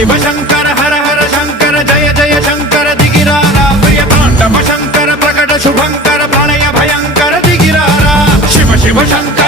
शिव शंकर हर हर शंकर जय जय शंकर दिगिरारा प्रिय तांडव शंकर प्रकट शुभंकर प्रलय भयंकर दिगिरारा शिव शिव शंकर